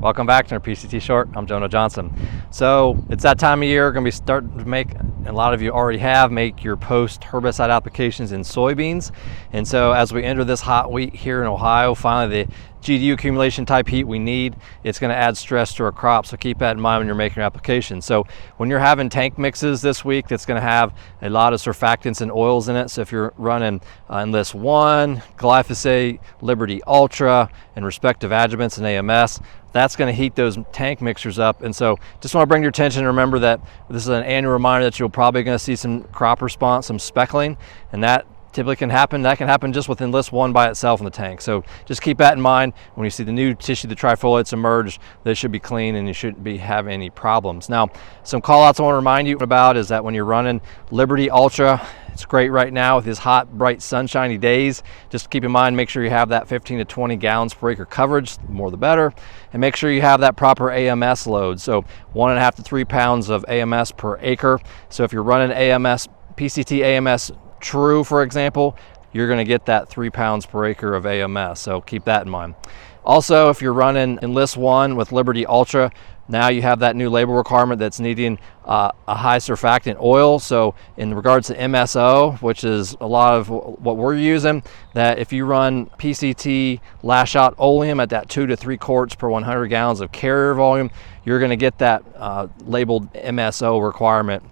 Welcome back to our PCT Short. I'm Jonah Johnson. So it's that time of year, going to be starting to make, a lot of you already have, make your post herbicide applications in soybeans. And so as we enter this hot week here in Ohio, finally the GDU accumulation type heat we need, it's going to add stress to our crops. So keep that in mind when you're making your application. So when you're having tank mixes this week, that's going to have a lot of surfactants and oils in it. So if you're running Enlist 1, glyphosate, Liberty Ultra, and respective adjuvants and AMS, that's going to heat those tank mixers up. And so just want to bring your attention and remember that this is an annual reminder that you're probably going to see some crop response, some speckling, and that typically can happen. That can happen just with Enlist 1 by itself in the tank. So just keep that in mind when you see the new tissue, the trifoliates emerge. They should be clean and you shouldn't be having any problems. Now, some call outs I want to remind you about is that when you're running Liberty Ultra, it's great right now with these hot, bright, sunshiny days. Just keep in mind, make sure you have that 15 to 20 gallons per acre coverage, the more the better. And make sure you have that proper AMS load. So 1.5 to 3 pounds of AMS per acre. So if you're running AMS, PCT AMS True, for example, you're going to get that 3 pounds per acre of AMS. So keep that in mind. Also, if you're running Enlist 1 with Liberty Ultra, now you have that new label requirement that's needing a high surfactant oil. So in regards to MSO, which is a lot of what we're using, that if you run PCT lash out oleum at that 2 to 3 quarts per 100 gallons of carrier volume, you're going to get that labeled MSO requirement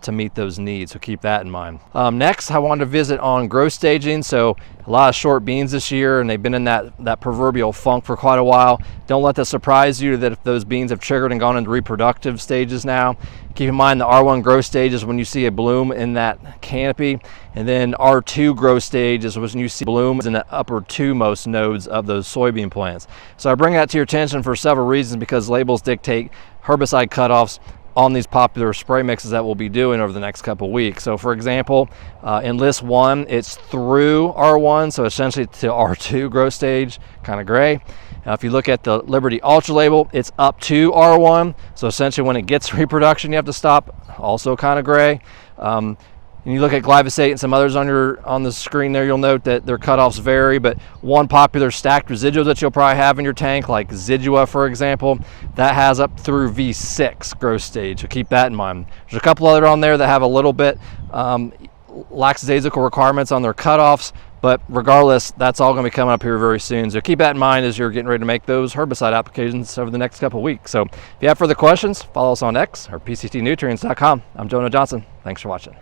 to meet those needs, so keep that in mind. Next, I wanted to visit on growth staging. So a lot of short beans this year, and they've been in that proverbial funk for quite a while. Don't let that surprise you that if those beans have triggered and gone into reproductive stages now. Keep in mind the R1 growth stage is when you see a bloom in that canopy, and then R2 growth stage is when you see blooms in the upper two most nodes of those soybean plants. So I bring that to your attention for several reasons, because labels dictate herbicide cutoffs on these popular spray mixes that we'll be doing over the next couple weeks. So for example, Enlist 1, it's through R1, so essentially to R2 growth stage, kind of gray. Now if you look at the Liberty Ultra label, it's up to R1, so essentially when it gets reproduction you have to stop, also kind of gray. And you look at glyphosate and some others on the screen there, you'll note that their cutoffs vary, but one popular stacked residual that you'll probably have in your tank, like Zidua for example, that has up through V6 growth stage, so keep that in mind. There's a couple other on there that have a little bit lackadaisical requirements on their cutoffs, but regardless, that's all going to be coming up here very soon. So keep that in mind as you're getting ready to make those herbicide applications over the next couple of weeks. So if you have further questions, follow us on X or PCTnutrients.com. I'm Jonah Johnson. Thanks for watching.